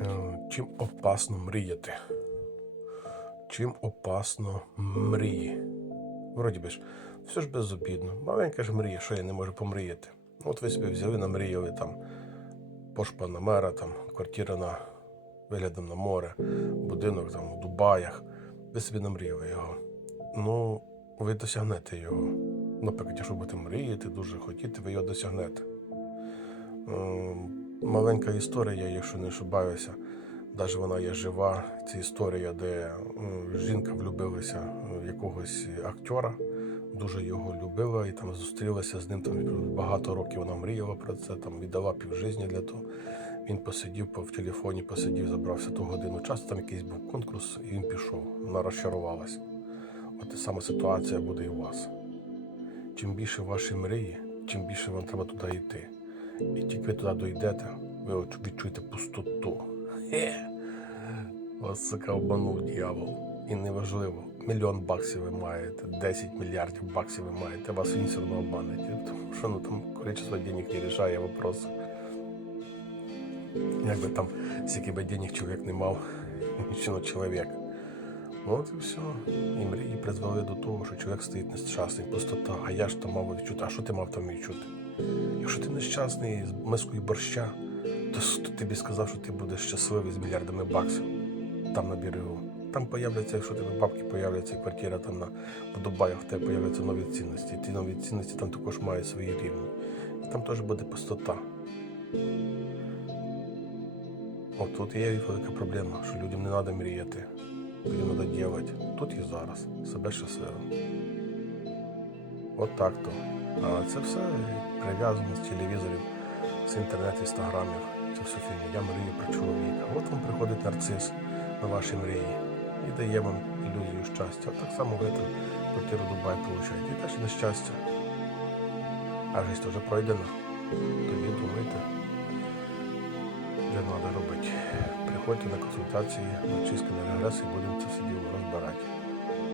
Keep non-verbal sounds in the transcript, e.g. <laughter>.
Е, Чим опасно мріяти? Чим опасно мрії? Вроді би ж, все ж безобідно. Маленька ж мрія, що я не можу помріяти. Ну, От ви собі взяли, намріяли там пошпа мера, там, квартира на виглядом на море, будинок там у Дубаях. Ви собі намріяли його. Ну, ви досягнете його. Наприклад, якщо будете мріяти, дуже хотіти, ви його досягнете. Маленька історія, якщо не ошибаюся, навіть вона є жива. Це історія, де жінка влюбилася в якогось актера, дуже його любила і там зустрілася з ним. Там багато років вона мріяла про це, там віддала півжизні для того. Він посидів в телефоні, посидів, забрався ту годину часу. Там якийсь був конкурс, і він пішов. Вона розчарувалася. От та сама ситуація буде і у вас. Чим більше ваші мрії, чим більше вам треба туди йти. І тільки ви туди дійдете, ви відчуєте пустоту. Хе. Вас сука обманув дьявол. І неважливо, мільйон баксів ви маєте, 10 мільярдів баксів ви маєте, вас він все одно обмануть. Тому що ну, там количество денег не рішає вопроси. Якби там скільки би денег чоловік не мав, <laughs> нічого чоловік. От і все. І мрії призвели до того, що чоловік стоїть нещасний, пустота. А я ж то мав відчути. А що ти мав там відчути? Якщо ти нещасний з мискою борща, то тобі сказав, що ти будеш щасливий з мільярдами баксів там на берегу. Там появляться, якщо тебе бабки появляться, квартира там на Дубаях, в тебе появляться нові цінності. Ті нові цінності там також мають свої рівні. І там теж буде пустота. От тут є велика проблема, що людям не треба мріяти. Людям треба робити тут і зараз, себе щасливим. От так то. Це все прив'язано з телевізорів, з інтернету, інстаграмів. Це все фігня. Я мрію про чоловіка. От вам приходить нарцис на ваші мрії і дає вам ілюзію щастя. От так само ви там квартиру Дубай получаєте. І теж нещастя. А життя вже пройдена. Тоді думайте, де треба робити. Приходьте на консультації на чистки на регрес і будемо це все діло розбирати.